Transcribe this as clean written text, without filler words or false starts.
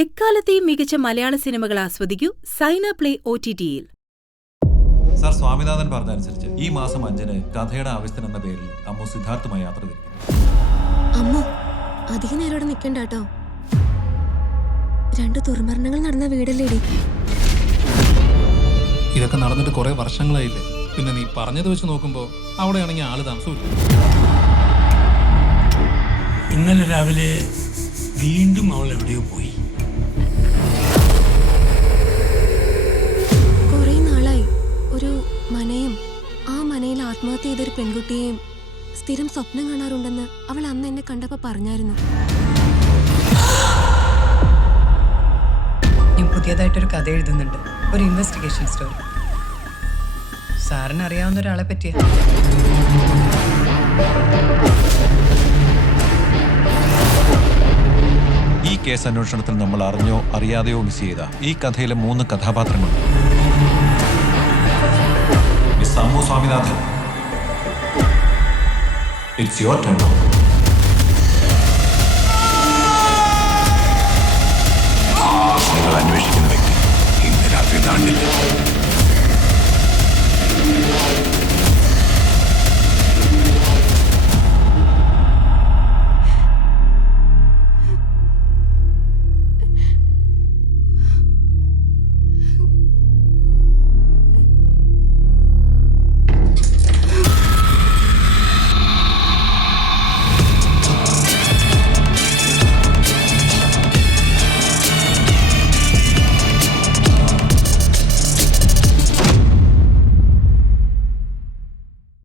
എക്കാലത്തെയും മികച്ച മലയാള സിനിമകൾ ആസ്വദിക്കൂ സൈന പ്ലേ OTT-യിൽ. സർ സ്വാമിനാഥൻ പറഞ്ഞതനുസരിച്ച് ഈ മാസം 5-ന് കഥയുടെ ആവശ്യത്തിന് എന്ന പേരിൽ അമ്മു സിദ്ധാർത്ഥുമായി യാത്ര തിരിക്കുന്നു. അമ്മു അധികം നേരം ഇവിടെ നിൽക്കണ്ട കേട്ടോ. 2 ദുർമരണങ്ങൾ നടന്ന വീടല്ലേടി. ഇതൊക്കെ നടന്നിട്ട് കുറെ വർഷങ്ങളായില്ലേ. പിന്നെ നീ പറഞ്ഞത് വെച്ച് നോക്കുമ്പോ അവിടെയാണെങ്കിൽ ആള് താമസമില്ല. ഇന്നലെ രാവിലെ വീണ്ടും അവൾ എവിടെയോ പോയി. കുറെ നാളായി ഒരു മനയും ആ മനയിൽ ആത്മഹത്യ ചെയ്തൊരു പെൺകുട്ടിയെയും സ്ഥിരം സ്വപ്നം കാണാറുണ്ടെന്ന് അവൾ അന്ന് എന്നെ കണ്ടപ്പോ പറഞ്ഞായിരുന്നു. ഞാൻ പുതിയതായിട്ടൊരു കഥ എഴുതുന്നുണ്ട്, ഒരു ഇൻവെസ്റ്റിഗേഷൻ സ്റ്റോറി. സാറിന് അറിയാവുന്ന ഒരാളെ പറ്റിയ. ഈ കേസ് അന്വേഷണത്തിൽ നമ്മൾ അറിഞ്ഞോ അറിയാതെയോ മിസ് ചെയ്ത ഈ കഥയിലെ 3 കഥാപാത്രങ്ങളുണ്ട്. Miss Ammu Swaminathan, it's your turn.